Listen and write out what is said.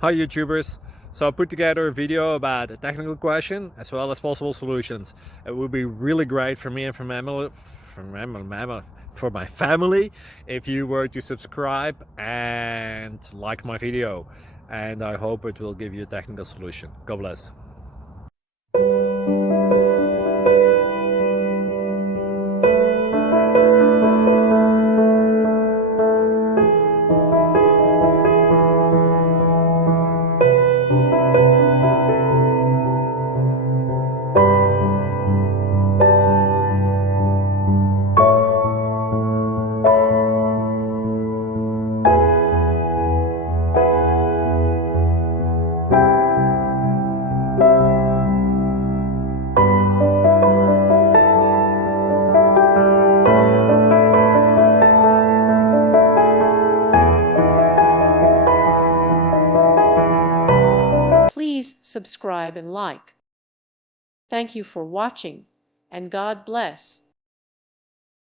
Hi YouTubers! So I put together a video about a technical question as well as possible solutions. It would be really great for me and for my family if you were to subscribe and like my video, and I hope it will give you a technical solution. God bless. Please subscribe and like. Thank you for watching, and God bless.